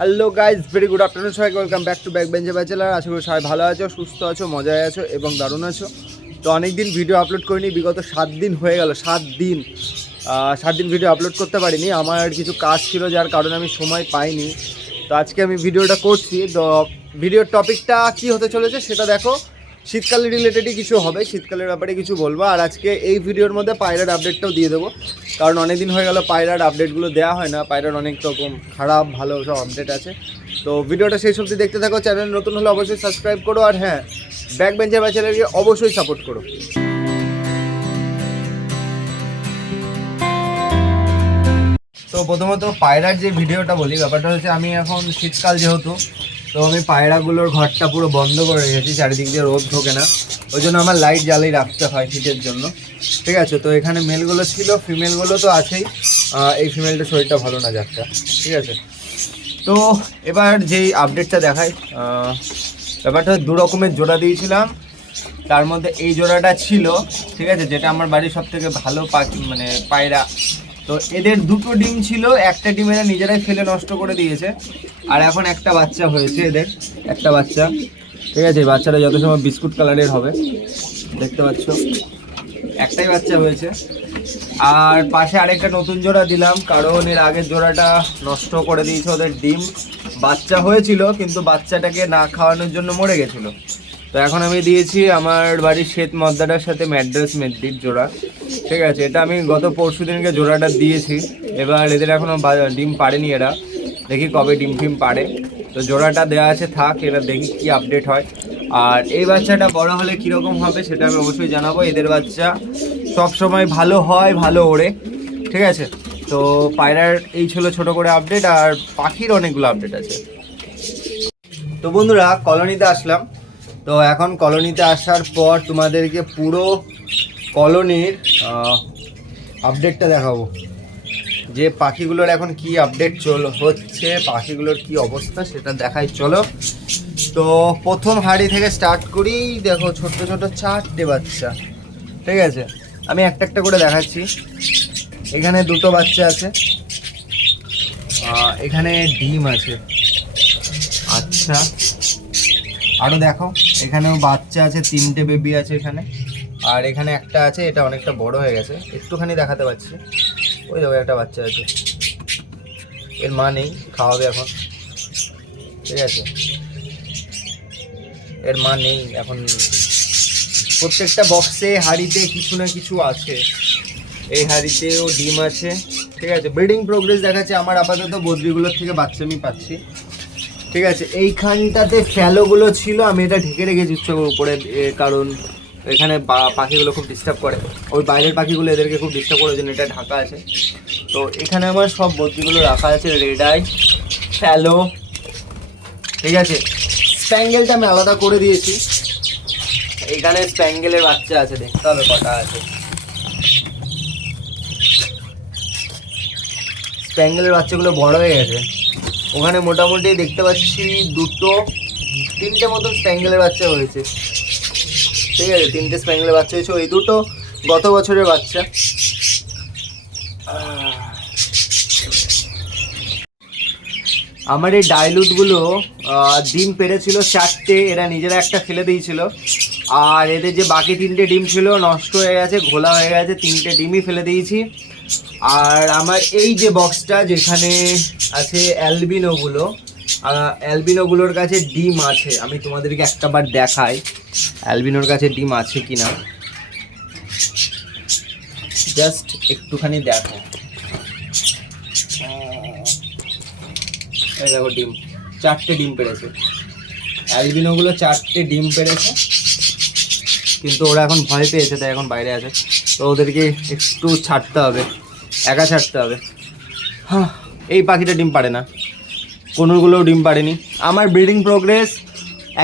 Hello guys, very good afternoon সবাইকে। Welcome back to back বেঞ্চে bachelor. আশা করি সবাই ভালো আছো, সুস্থ আছো, মজায় আছো এবং দারুণ আছো। তো অনেক দিন ভিডিও আপলোড করিনি, বিগত 7 দিন হয়ে গেল। 7 দিন ভিডিও আপলোড করতে পারিনি। আমার কিছু কাজ ছিল যার কারণে আমি সময় পাইনি। তো আজকে আমি ভিডিওটা করছি। তো ভিডিওর টপিকটা কী হতে চলেছে সেটা দেখো। শীতকালের রিলেটেডই কিছু হবে, শীতকালের ব্যাপারে কিছু বলবো। আর আজকে এই ভিডিওর মধ্যে পায়রার আপডেটটাও দিয়ে দেবো, কারণ অনেক দিন হয়ে গেল পায়রার আপডেটগুলো দেওয়া হয় না। পায়রার অনেক রকম খারাপ ভালো সব আপডেট আছে। তো ভিডিওটা সেই সবজি দেখতে থাকো। চ্যানেল নতুন হলে অবশ্যই সাবস্ক্রাইব করো, আর হ্যাঁ, ব্যাক বেঞ্চের ব্যাচেলারকে অবশ্যই সাপোর্ট করো। তো প্রথমত পায়রার যে ভিডিওটা বলি, ব্যাপারটা হচ্ছে আমি এখন শীতকাল যেহেতু, তো আমি পায়রাগুলোর ঘরটা পুরো বন্ধ করে রেখেছি, চারিদিক দিয়ে রোদ ঢোকে না, ওই জন্য আমার লাইট জ্বালিয়ে রাখতে হয় শীতের জন্য। ঠিক আছে, তো এখানে মেলগুলো ছিল, ফিমেলগুলো তো আছেই। এই ফিমেলটার শরীরটা ভালো না যাত্রা, ঠিক আছে। তো এবার যেই আপডেটটা দেখাই, ব্যাপারটা 2 রকমের জোড়া দিয়েছিলাম। তার মধ্যে এই জোড়াটা ছিল, ঠিক আছে, যেটা আমার বাড়ির সব থেকে ভালো পাখি মানে পায়রা। তো এদের 2টো ডিম ছিল, একটা ডিম এরা নিজেরাই ফেলে নষ্ট করে দিয়েছে। আর এখন একটা বাচ্চা হয়েছে, এদের একটা বাচ্চা, ঠিক আছে। বাচ্চাটা যত সময় বিস্কুট কালারের হবে, দেখতে পাচ্ছ, একটাই বাচ্চা হয়েছে। আর পাশে আরেকটা নতুন জোড়া দিলাম, কারণ এর আগের জোড়াটা নষ্ট করে দিয়েছে। ওদের ডিম বাচ্চা হয়েছিল, কিন্তু বাচ্চাটাকে না খাওয়ানোর জন্য মরে গেছিলো। তো এখন আমি দিয়েছি আমার বাড়ির শ্বেত মদ্দাটার সাথে ম্যাড্রাস মেদ্দির জোড়া, ঠিক আছে। এটা আমি গত পরশু দিনকে জোড়াটা দিয়েছি। এবার এদের এখনও ডিম পারেনি, এরা দেখি কবে ডিম ফিম পারে। তো জোড়াটা দেওয়া আছে, থাক, এবার দেখি কি আপডেট হয়। আর এই বাচ্চাটা বড় হলে কীরকম হবে সেটা আমি অবশ্যই জানাবো। এদের বাচ্চা সব সময় ভালো হয়, ভালো ওড়ে, ঠিক আছে। তো পায়রার এই ছিল ছোট করে আপডেট, আর পাখির অনেকগুলো আপডেট আছে। তো বন্ধুরা, কলোনিতে আসলাম। তো এখন কলোনিতে আসার পর তোমাদেরকে পুরো কলোনির আপডেটটা দেখাবো, যে পাখিগুলোর এখন কি আপডেট হচ্ছে, পাখিগুলোর কি অবস্থা সেটা দেখাই, চলো। তো প্রথম হাঁড়ি থেকে স্টার্ট করি। দেখো, ছোট্ট ছোট 4টে বাচ্চা, ঠিক আছে। আমি একটা একটা করে দেখাচ্ছি। এখানে 2টো বাচ্চা আছে, এখানে ডিম আছে, আচ্ছা। আরও দেখো, এখানেও বাচ্চা আছে, 3টে বেবি আছে এখানে। আর এখানে একটা আছে, এটা অনেকটা বড় হয়ে গেছে, একটুখানি দেখাতে পাচ্ছি। ওই দেখো, একটা বাচ্চা আছে, এর মা নেই, খাওয়াবে এখন, ঠিক আছে। এর মা নেই এখন। প্রত্যেকটা বক্সে হাঁড়িতে কিছু না কিছু আছে। এই হাঁড়িতেও ডিম আছে, ঠিক আছে। ব্রিডিং প্রোগ্রেস দেখাচ্ছে। আমার আপাতত বদ্রিগুলোর থেকে বাচ্চা আমি পাচ্ছি, ঠিক আছে। এইখানটাতে ফ্যালোগুলো ছিল, আমি এটা ঢেকে রেখেছি উপরে, কারণ এখানে পাখিগুলো খুব ডিস্টার্ব করে। ওই বাইরের পাখিগুলো এদেরকে খুব ডিস্টার্ব করে, জন্য এটা ঢাকা আছে। তো এখানে আমার সব বদ্রিগুলো রাখা আছে, রেড আই, ফ্যালো, ঠিক আছে। স্প্যাঙ্গেলটা আমি আলাদা করে দিয়েছি। এখানে স্প্যাঙ্গেলের বাচ্চা আছে, দেখতে হবে কটা আছে। স্প্যাঙ্গেলের বাচ্চাগুলো বড় হয়ে গেছে। ওখানে মোটামুটি দেখতে পাচ্ছি 3টে মতো স্প্যাঙ্গেলের বাচ্চা হয়েছে, ঠিক আছে। 3টে স্প্যাঙ্গেলের বাচ্চা হয়েছে, ওই 2টো গত বছরের বাচ্চা। আমার এই ডাইলুটগুলো ডিম পেড়েছিল 4টে, এরা নিজেরা একটা ফেলে দিয়েছিল। আর এদের যে বাকি 3টে ডিম ছিল নষ্ট হয়ে গেছে, ঘোলা হয়ে গেছে, 3টে ডিমই ফেলে দিয়েছি। আর আমার এই যে বক্সটা যেখানে আছে অ্যালবিনোগুলোর কাছে ডিম আছে। আমি তোমাদেরকে একটাবার দেখাই অ্যালবিনোর কাছে ডিম আছে কিনা, জাস্ট একটুখানি দেখো। এই দেখো, ডিম 4টে ডিম পেড়েছে। অ্যালবিনোগুলো 4টে ডিম পেড়েছে, কিন্তু ওরা এখন ভয় পেয়েছে, তাই এখন বাইরে আছে। তো ওদেরকে একটু ছাড়তে হবে, একা ছাড়তে হবে। হ্যাঁ, এই পাখিটা ডিম পারে না, কোনোগুলোও ডিম পারেনি। আমার ব্রিডিং প্রোগ্রেস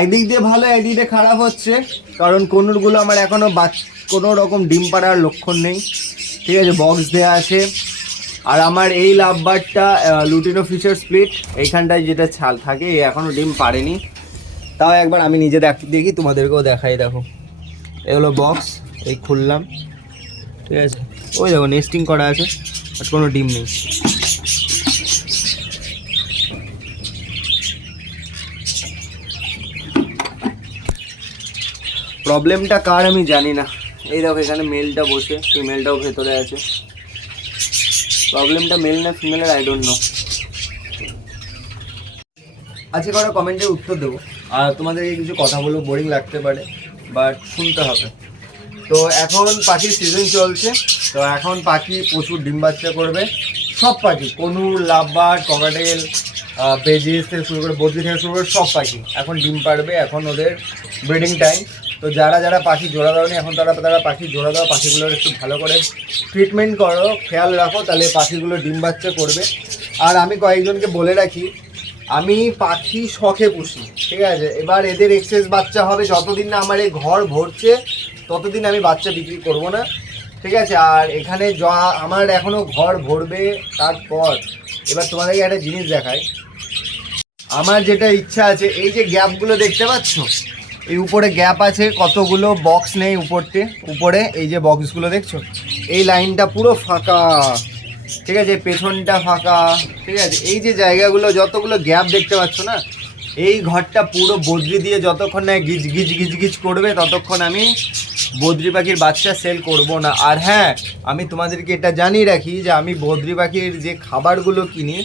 একদিক দিয়ে ভালো, একদিক দিয়ে খারাপ হচ্ছে, কারণ কোনোরগুলো আমার এখনও কোনো রকম ডিম পাড়ার লক্ষণ নেই, ঠিক আছে। বক্স দেওয়া আছে। আর আমার এই লাভবারটা লুটিনো ফিশার স্প্লিট, এইখানটায় যেটা ছাল থাকে, এখনও ডিম পারেনি। তাও একবার আমি নিজে দেখি, তোমাদেরকেও দেখাই। দেখো, এগুলো বক্স, এই খুললাম, ঠিক আছে। ওই দেখো, নেস্টিং করা আছে, আর কোনো ডিম নেই। প্রবলেমটা কার আমি জানি না। এই দেখো এখানে মেলটা বসে, ফিমেলটাও ভেতরে আছে। প্রবলেমটা মেল না ফিমেলের আই ডোন্ট নো। আজকে কটা কমেন্টের উত্তর দেবো, আর তোমাদেরকে কিছু কথা বলবো, বোরিং লাগতে পারে বাট শুনতে হবে। তো এখন পাখির সিজন চলছে, তো এখন পাখি প্রচুর ডিম বাচ্চা করবে। সব পাখি, কনুর, লাভবার্ড, ককাটেল, বেজিস থেকে শুরু করে বদ্রি থেকে শুরু করে সব পাখি এখন ডিম পারবে। এখন ওদের ব্রিডিং টাইম। তো যারা যারা পাখি জোড়া দাওনি এখন তারা পাখি জোড়া দাও, পাখিগুলোর একটু ভালো করে ট্রিটমেন্ট করো, খেয়াল রাখো, তাহলে পাখিগুলো ডিম বাচ্চা করবে। আর আমি কয়েকজনকে বলে রাখি, আমি পাখি শখে পুষি, ঠিক আছে। এবার এদের এক্সেস বাচ্চা হবে, যতদিন না আমার এই ঘর ভরছে ততদিন আমি বাচ্চা বিক্রি করব না, ঠিক আছে। আর এখানে আমার এখনও ঘর ভরবে। তারপর এবার তোমাদেরকে একটা জিনিস দেখায়, আমার যেটা ইচ্ছা আছে, এই যে গ্যাপগুলো দেখতে পাচ্ছ, এই উপরে গ্যাপ আছে, কতগুলো বক্স নেই উপরে এই যে বক্সগুলো দেখছো, এই লাইনটা পুরো ফাঁকা, ঠিক আছে। পেছনটা ফাঁকা, ঠিক আছে। এই যে জায়গাগুলো যতগুলো গ্যাপ দেখতে পাচ্ছ না, এই ঘরটা পুরো বদ্রি দিয়ে যতক্ষণ না গিজ গিজ গিজ গিজ করবে ততক্ষণ আমি বদ্রি পাখির বাচ্চা সেল করব না। আর হ্যাঁ, আমি তোমাদেরকে এটা জানিয়ে রাখি যে আমি বদ্রি পাখির যে খাবারগুলো কিনি,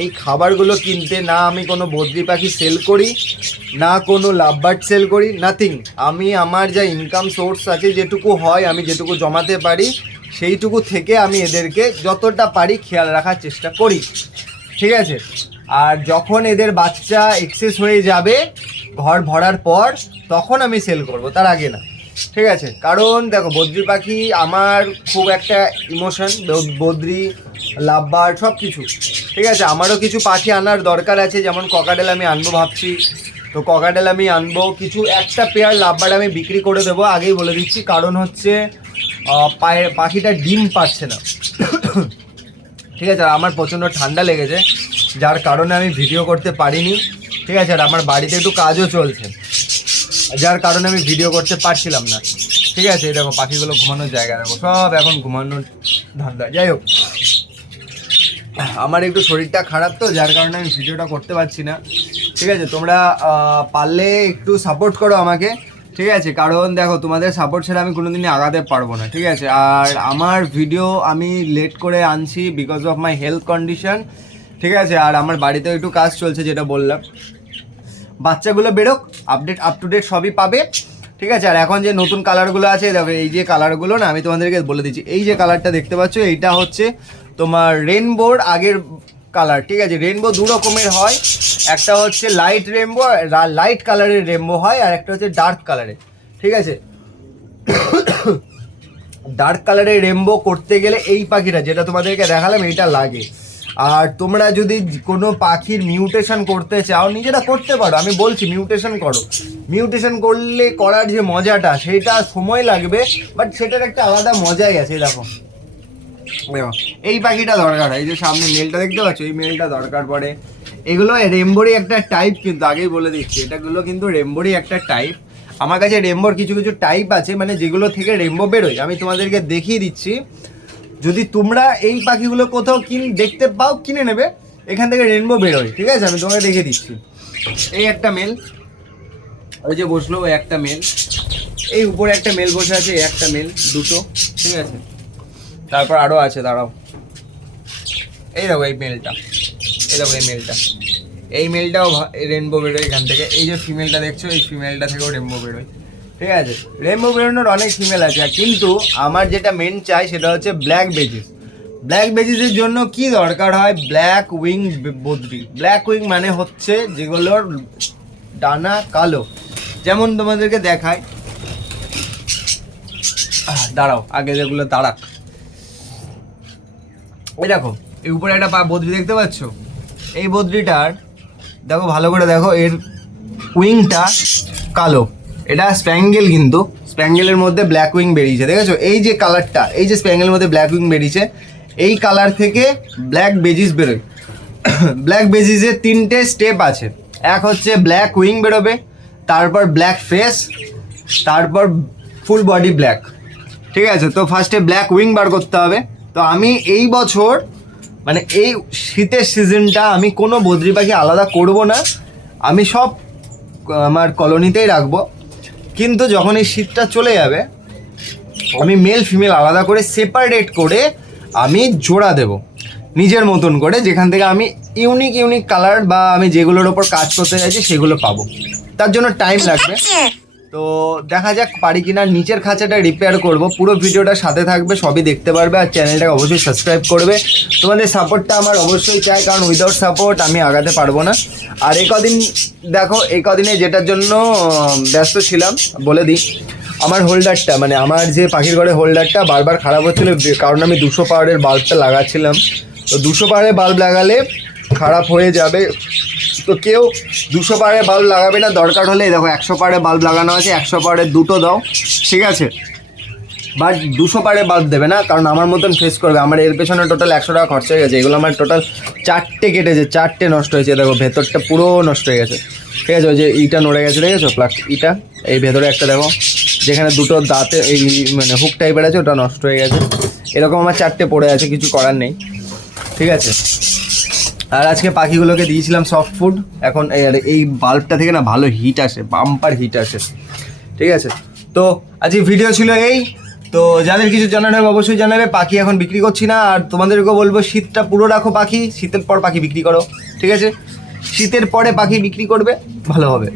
এই খাবারগুলো কিনতে না আমি কোনো বদ্রি পাখি সেল করি, না কোনো লাভবার্ড সেল করি, নাথিং। আমি আমার যা ইনকাম সোর্স আছে, যেটুকু হয়, আমি যেটুকু জমাতে পারি, সেইটুকু থেকে আমি এদেরকে যতটা পারি খেয়াল রাখার চেষ্টা করি, ঠিক আছে। আর যখন এদের বাচ্চা এক্সেস হয়ে যাবে ঘর ভরার পর, তখন আমি সেল করব, তার আগে না, ঠিক আছে। কারণ দেখো, বদ্রি পাখি আমার খুব একটা ইমোশন, বদ্রি, লাভবার্ড সব কিছু, ঠিক আছে। আমারও কিছু পাখি আনার দরকার আছে, যেমন ককাটেল আমি আনবো ভাবছি, তো ককাটেল আমি আনবো। কিছু একটা পেয়ার লাভবার্ড আমি বিক্রি করে দেবো, আগেই বলে দিচ্ছি। কারণ হচ্ছে পাখিটা ডিম পাচ্ছে না, ঠিক আছে। আর আমার প্রচণ্ড ঠান্ডা লেগেছে, যার কারণে আমি ভিডিও করতে পারিনি, ঠিক আছে। আর আমার বাড়িতে একটু কাজও চলছে, যার কারণে আমি ভিডিও করতে পারছিলাম না, ঠিক আছে। দেখো পাখিগুলো ঘুমানোর জায়গা, দেখো সব এখন ঘুমানোর ধান্দা। যাই হোক, আমার একটু শরীরটা খারাপ, তো যার কারণে আমি ভিডিওটা করতে পারছি না, ঠিক আছে। তোমরা পারলে একটু সাপোর্ট করো আমাকে, ঠিক আছে। কারণ দেখো, তোমাদের সাপোর্ট ছাড়া আমি কোনোদিনই আগাতে পারবো না, ঠিক আছে। আর আমার ভিডিও আমি লেট করে আনছি because of my health condition, ঠিক আছে। আর আমার বাড়িতেও একটু কাজ চলছে, যেটা বললাম। বাচ্চাগুলো বেরোক, আপডেট আপ টু ডেট সবই পাবে, ঠিক আছে। আর এখন যে নতুন কালারগুলো আছে, দেখো এই যে কালারগুলো না, আমি তোমাদেরকে বলে দিচ্ছি। এই যে কালারটা দেখতে পাচ্ছ, এইটা হচ্ছে তোমার রেনবোর আগের কালার, ঠিক আছে। রেনবো দু রকমের হয়, একটা হচ্ছে লাইট রেনবো, লাইট কালারের রেনবো হয়, আর একটা হচ্ছে ডার্ক কালারের, ঠিক আছে। ডার্ক কালারের রেনবো করতে গেলে এই পাখিটা যেটা তোমাদেরকে দেখালাম এইটা লাগে। আর তোমরা যদি কোনো পাখির মিউটেশন করতে চাও, নিজেরা করতে পারো, আমি বলছি মিউটেশন করো। মিউটেশন করলে করার যে মজাটা, সেটা সময় লাগবে, বাট সেটার একটা আলাদা মজাই আছে। দেখো এই পাখিটা দরকার হয়, এই যে সামনে মেলটা দেখতে পাচ্ছ, এই মেলটা দরকার পড়ে। এগুলো রেমবোরই একটা টাইপ, কিন্তু আগেই বলে দিচ্ছি, এটাগুলো কিন্তু রেমবোরই একটা টাইপ। আমার কাছে রেমবোর কিছু কিছু টাইপ আছে, মানে যেগুলো থেকে রেমবো বেরোয়, আমি তোমাদেরকে দেখিয়ে দিচ্ছি। যদি তোমরা এই পাখিগুলো কোথাও দেখতে পাও, কিনে নেবে, এখান থেকে রেনবো বেরোয়, ঠিক আছে। আমি তোমাকে দেখে দিচ্ছি। এই একটা মেল, ওই যে বসলো ওই একটা মেল, এই উপরে একটা মেল বসে আছে, এই একটা মেল, দুটো, ঠিক আছে। তারপর আরও আছে, দাঁড়াও, এই দেখো এই মেলটা, এই দেখো এই মেলটা, এই মেলটাও রেনবো বেরোয় এখান থেকে। এই যে ফিমেলটা দেখছো, এই ফিমেলটা থেকেও রেনবো বেরোয়, ঠিক আছে। রেনবো বেরোনোর অনেক ফিমেল আছে, কিন্তু আমার যেটা মেন চাই সেটা হচ্ছে ব্ল্যাক বেজিস। ব্ল্যাক বেজিসের জন্য কি দরকার হয়? ব্ল্যাক উইং বদ্রি। ব্ল্যাক উইং মানে হচ্ছে যেগুলোর ডানা কালো, যেমন তোমাদেরকে দেখায়, দাঁড়াও আগে যেগুলো দাঁড়াক, এই দেখো এই উপরে একটা বদ্রি দেখতে পাচ্ছ, এই বদ্রিটার দেখো ভালো করে দেখো, এর উইংটা কালো, এটা স্প্যাঙ্গেল, কিন্তু স্প্যাঙ্গেলের মধ্যে ব্ল্যাক উইং বেরিয়েছে, দেখেছো? এই যে কালারটা, এই যে স্প্যাঙ্গেলের মধ্যে ব্ল্যাক উইং বেরিয়েছে, এই কালার থেকে ব্ল্যাক বেজিস বেরোয়। ব্ল্যাক বেজিসের তিনটে স্টেপ আছে, এক হচ্ছে ব্ল্যাক উইং বেরোবে, তারপর ব্ল্যাক ফেস, তারপর ফুল বডি ব্ল্যাক, ঠিক আছে। তো ফার্স্টে ব্ল্যাক উইং বার করতে হবে। তো আমি এই বছর মানে এই শীতের সিজনটা আমি কোনো বদ্রি পাখি আলাদা করব না, আমি সব আমার কলোনিতেই রাখবো, কিন্তু যখন এই শীতটা চলে যাবে আমি মেল ফিমেল আলাদা করে সেপারেট করে আমি জোড়া দেব নিজের মতন করে, যেখান থেকে আমি ইউনিক কালার বা আমি যেগুলোর ওপর কাজ করতে চাইছি সেগুলো পাবো। তার জন্য টাইম লাগবে, তো দেখা যাক পারি কিনা। নিচের খাঁচাটা রিপেয়ার করব, পুরো ভিডিওটা সাথে থাকবে, সবই দেখতে পারবে। আর চ্যানেলটাকে অবশ্যই সাবস্ক্রাইব করবে, তোমাদের সাপোর্টটা আমার অবশ্যই চাই, কারণ উইদাউট সাপোর্ট আমি আগাতে পারবো না। আর এই কদিন দেখো, এই কদিনে যেটার জন্য ব্যস্ত ছিলাম বলে দিই, আমার হোল্ডারটা মানে আমার যে পাখির ঘরে হোল্ডারটা বারবার খারাপ হচ্ছিলো, কারণ আমি 200 পাওয়ারের বাল্বটা লাগাচ্ছিলাম। তো 200 পাওয়ারের বাল্ব লাগালে খারাপ হয়ে যাবে, তো কেউ 200 পাওয়ারের বাল্ব লাগাবে না। দরকার হলে দেখো 100 পাওয়ারের বাল্ব লাগানো আছে, 100 পাওয়ারের দুটো দাও, ঠিক আছে, বাট 200 পাওয়ারের বাল্ব দেবে না, কারণ আমার মতন ফেস করবে। আমার এর পেছনে টোটাল 100 টাকা খরচা হয়ে গেছে। এগুলো আমার টোটাল 4টে কেটেছে, 4টে নষ্ট হয়েছে। দেখো ভেতরটা পুরো নষ্ট হয়ে গেছে, ঠিক আছে। ওই যে ইটা নড়ে গেছে, দেখেছো প্লাগ ইটা, এই ভেতরে একটা দেখো যেখানে দুটো দাঁতে এই মানে হুক টাইপের আছে, ওটা নষ্ট হয়ে গেছে। এরকম আমার 4টে পড়ে আছে, কিছু করার নেই, ঠিক আছে। আর আজকে পাখিগুলোকে দিয়েছিলাম সফট ফুড। এখন এই বাল্বটা থেকে না ভালো হিট আসে, বাম্পার হিট আসে, ঠিক আছে। তো আজকে ভিডিও ছিল এই, তো যাদের কিছু জানানো হবে অবশ্যই জানাবে। পাখি এখন বিক্রি করছি না, আর তোমাদেরকেও বলবো শীতটা পুরো রাখো পাখি, শীতের পর পাখি বিক্রি করো, ঠিক আছে। শীতের পরে পাখি বিক্রি করবে, ভালো হবে।